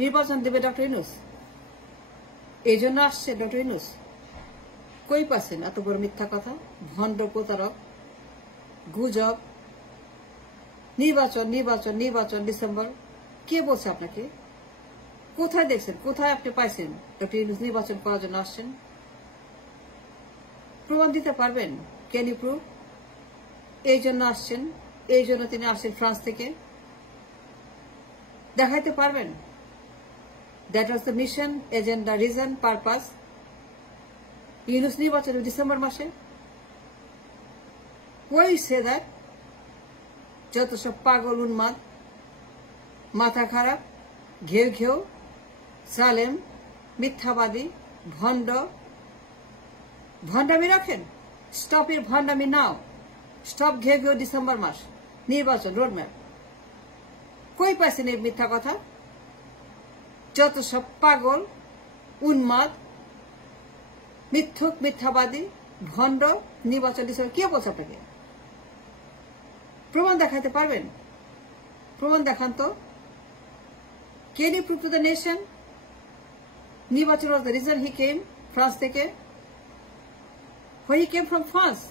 নির্বাচন দেবে ডক্টর ইউনূস, এই জন্য আসছে ডক্টর ইউনূস। কই পাচ্ছেন এত বড় মিথ্যা কথা, ভণ্ড, প্রতারক, গুজব? নির্বাচন নির্বাচন নির্বাচন ডিসেম্বর, কে বলছে আপনাকে? কোথায় দেখছেন, কোথায় আপনি পাইছেন ডক্টর ইউনূস নির্বাচন করার জন্য আসছেন? প্রমাণ দিতে পারবেন? Can you prove? এই জন্য আসছেন, এই জন্য তিনি আসছেন ফ্রান্স থেকে, দেখাইতে পারবেন? That was the mission, agenda, reason, purpose. Yunus নির্বাচন ডিসেম্বর মাসে। ওই সে দ্যাট যত সব পাগল, উন্মাদ, মাথা খারাপ, ঘেউ ঘেউ, জালেম, মিথ্যাবাদী, ভণ্ড, ভণ্ডামি রাখেন। স্টপ ইউর ভণ্ডামি নাও। স্টপ ঘেউ ঘেউ। ডিসেম্বর মাস নির্বাচন রোডম্যাপ। কই পাইছেন এই মিথ্যা কথা? যত সব পাগল, উন্মাদ, মিথ্যুক, মিথ্যাবাদী, ভণ্ড, নির্বাচন ডিসেম্বর, কে বলছে আপনাকে? প্রমাণ দেখাতে পারবেন? প্রমাণ দেখান তো। Can you prove to the nation? নির্বাচন was the reason he came France থেকে। Why he came from France?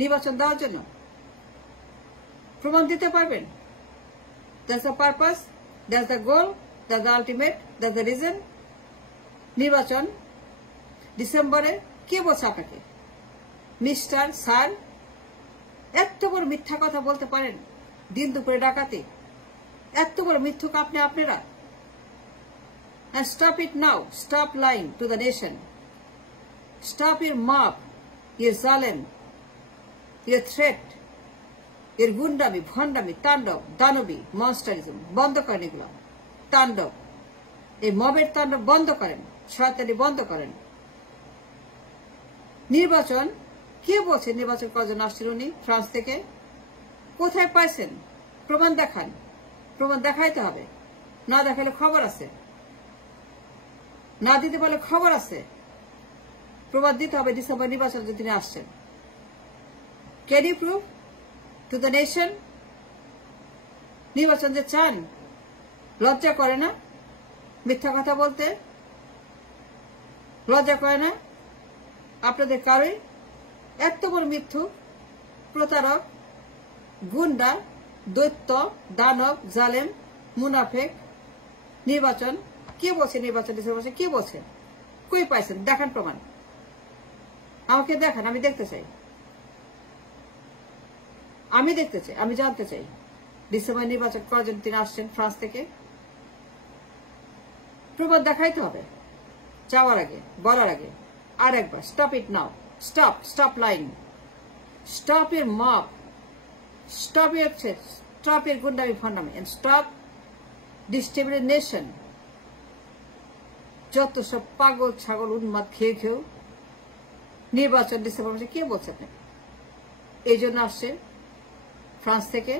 নির্বাচন দেওয়ার জন্য। প্রমাণ দিতে পারবেন? That's the purpose, that's the goal, that's the ultimate, that's the reason. নির্বাচন ডিসেম্বরে, কে বলছে আপনাকে? মিস্টার স্যার, এত বড় মিথ্যা কথা বলতে পারেন? দিন দুপুরে ডাকাতি, এত বড় মিথ্যুক আপনি আপনারা। And stop it now. Stop lying to the nation. Stop your mob, your zalim, your threat, your gundami, bhandami, তাণ্ডব, দানবী, monsterism. বন্ধ করেন এগুলো। তাণ্ডব, এই মবের তাণ্ডব বন্ধ করেন, শয়তানি বন্ধ করেন। নির্বাচন, কে বলছে নির্বাচন করার জন্য আসছিল উনি ফ্রান্স থেকে? কোথায় পাইছেন? প্রমাণ দেখান। প্রমাণ দেখাইতে হবে, না দেখালে খবর আছে, না দিতে পারলে খবর আছে। প্রমাণ দিতে হবে ডিসেম্বর নির্বাচন যে তিনি আসছেন। Can you prove to the nation? নির্বাচন যে চান, লজ্জা করে না মিথ্যা কথা বলতে? লজ্জা করে না আপনাদের কারোই? এত বড় মিথ্যু, প্রতারক, গুন্ডা, দৈত্য, দানব, জালেম, মুনাফেক। নির্বাচন, কে বলছে নির্বাচন ডিসেম্বর? কে বলছে? কই পাইছেন? দেখান প্রমাণ, আমাকে দেখান, আমি দেখতে চাই, আমি দেখতে চাই, আমি জানতে চাই ডিসেম্বর নির্বাচন করার জন্য তিনি আসছেন ফ্রান্স থেকে। প্রমাণ দেখাইতে হবে যাওয়ার আগে, বলার আগে। আর একবার, stop it now. Stop, stop lying, stop your mob, stop your threat, stop your গুন্ডামি, ফন্ডামি, এন্ড স্টপ ডিস্ট্রিবিউটেড নেশন। যত সব পাগল, ছাগল, উন্মাদ, খেয়ে খেয়েও। নির্বাচন ডিসেম্বর মাসে, কে বলছে আপনাকে? এই জন্য আসছে ফ্রান্স থেকে।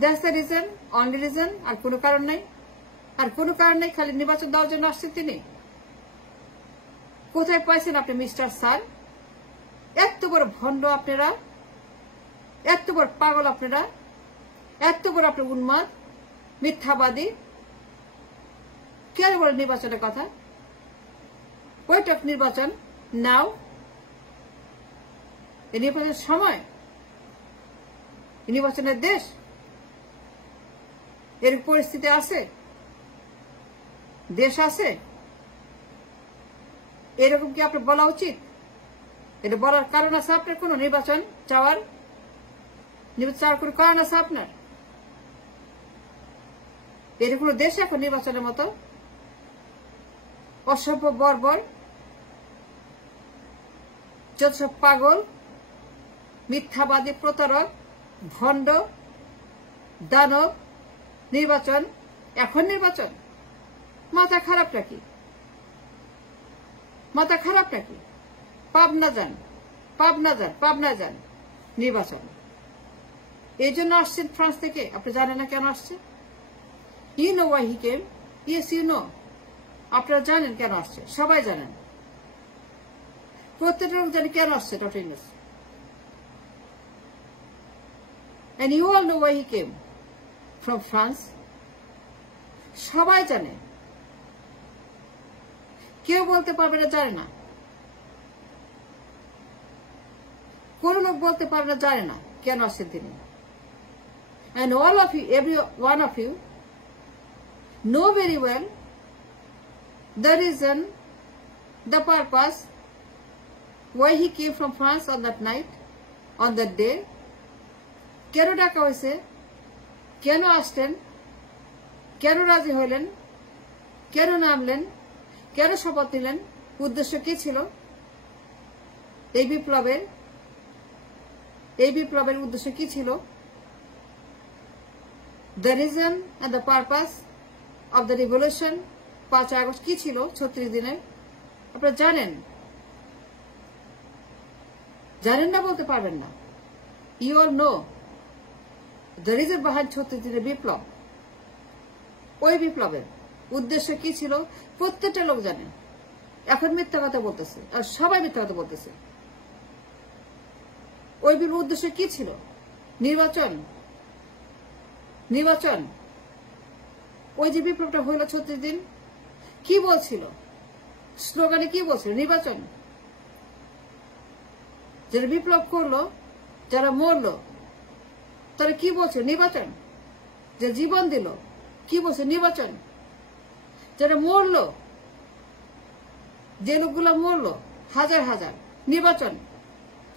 That's the reason, only reason. আর কোনো কারণ নেই, আর কোনো কারণ নেই, খালি নির্বাচন দেওয়ার জন্য আসছেন তিনি। কোথায় পাইছেন আপনি মিস্টার স্যার? এত বড় ভণ্ড আপনারা, এত বড় পাগল আপনারা, এত বড় আপনার উন্মাদ, মিথ্যাবাদী। কে বলে নির্বাচনের কথা? ওয়েট অফ নির্বাচন নাও। এই নির্বাচনের সময়, এই নির্বাচনের দেশ, এর পরিস্থিতি আছে, দেশ আছে। এরকম কি আপনার বলা উচিত? এটা বলার কারণ আছে আপনার? কোন নির্বাচন চাওয়ার, নির্বাচন চাওয়ার কোন কারণ আছে আপনার? এটা কোন দেশ এখন নির্বাচনের মতো? অসভ্য, বর্বর, যত সব পাগল, মিথ্যাবাদী, প্রতারক, ভণ্ড, দানব। নির্বাচন, এখন নির্বাচন? মাথা খারাপ নাকি? মাথা খারাপ নাকি? পাবনা যান, পাবনা যান, পাবনা যান। নির্বাচন এই জন্য আসছেন ফ্রান্স থেকে। আপনি জানেন না কেন আসছে? You know why he came? Yes you know. আপনারা জানেন কেন আসছে, সবাই জানেন, প্রত্যেকটা লোক জানে কেন আসছে doctor Yunus. And you all know why he came from France. সবাই জানে, কেউ বলতে পারবে না জানে না, কোন লোক বলতে পারবে না জানে না কেন আসছেন তিনি। And all of you, every one of you, know very well the reason, the purpose, why he came from France on that night, on that day. কেন ডাকা হয়েছে, কেন আসলেন, কেন রাজি হইলেন, কেন নামলেন, কেন শপথ নিলেন, উদ্দেশ্য কি ছিল এই বিপ্লবের উদ্দেশ্য কি ছিল? The reason and the purpose of the revolution 5 August কি ছিল 36 দিনের? আপনারা জানেন না বলতে পারবেন না। You all know the reason behind 36 দিনের বিপ্লব। ওই বিপ্লবের উদ্দেশ্য কি ছিল প্রত্যেকটা লোক জানে। এখন মিথ্যা কথা বলতেছে, আর সবাই মিথ্যা কথা বলতেছে। ওই বিপ্লবের উদ্দেশ্য কি ছিল? নির্বাচন। ওই যে বিপ্লবটা হইল 36 দিন, কি বলছিল? স্লোগানে কি বলছিল? নির্বাচন। যারা বিপ্লব করলো, যারা মরলো, তারা কি বলছিল? নির্বাচন। যে জীবন দিল, কি বলছে? নির্বাচন। যারা মরলো, যে লোকগুলো মরলো হাজার হাজার, নির্বাচন।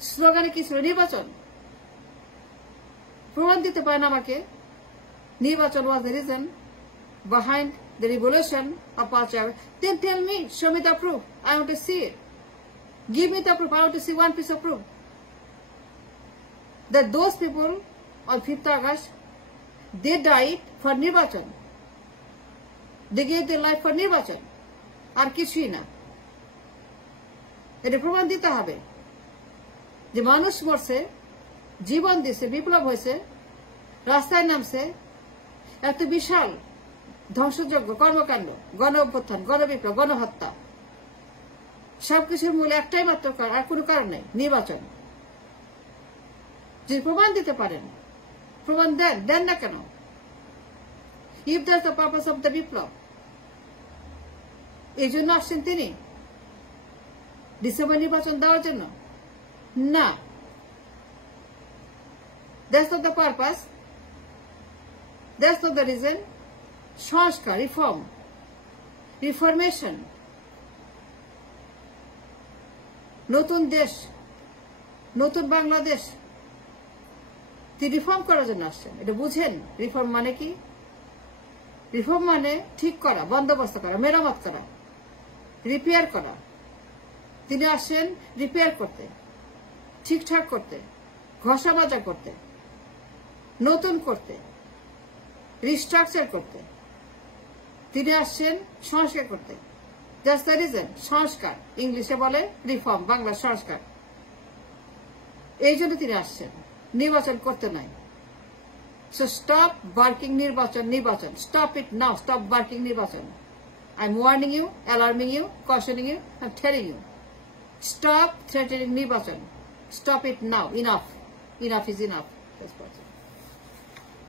স্লোগানে কি ছিল? নির্বাচন। প্রমাণ দিতে পারেন আমাকে? নির্বাচন was the reason behind the revolution of 5 August. Then tell me, show me the proof. I want to see it. Give me the proof. I want to see one piece of proof that those people on 5th August, they died for নির্বাচন. They gave their life for নির্বাচন, আর কিছুই না। এটা প্রমাণ দিতে হবে যে মানুষ মরছে, জীবন দিছে, বিপ্লব হয়েছে, রাস্তায় নামছে, এত বিশাল ধ্বংসযজ্ঞ কর্মকাণ্ড, গণ অভ্যুত্থান, গণবিপ্লব, গণহত্যা, সবকিছুর মূলে একটাই মাত্র কারণ, আর কোনো কারণ নেই, নির্বাচন। যদি প্রমাণ দিতে পারেন, প্রমাণ দেন না কেন? If that's the purpose of the বিপ্লব, এই জন্য আসছেন তিনি ডিসেম্বর নির্বাচন দেওয়ার জন্য? না, that's not the purpose, that's not the reason. সংস্কার, রিফরমেশন, নতুন দেশ, নতুন বাংলাদেশ, তিনি রিফর্ম করার জন্য আসছেন। এটা বুঝেন? রিফর্ম মানে কি? রিফর্ম মানে ঠিক করা, বন্দোবস্ত করা, মেরামত করা, রিপেয়ার করা। তিনি আসছেন রিপেয়ার করতে, ঠিকঠাক করতে, ঘষা মাজা করতে, নতুন করতে, রিস্ট্রাকচার করতে। তিনি আসছেন সংস্কার করতে। That's the reason. সংস্কার, ইংলিশে বলে রিফর্ম, বাংলা সংস্কার। এই জন্য তিনি আসছেন, নির্বাচন করতে নাই। So stop barking নির্বাচন. Stop it now. Stop barking নির্বাচন. I'm warning you, alarming you, cautioning you, I'm telling you. Stop threatening নির্বাচন. Stop it now. Enough is enough. That's what.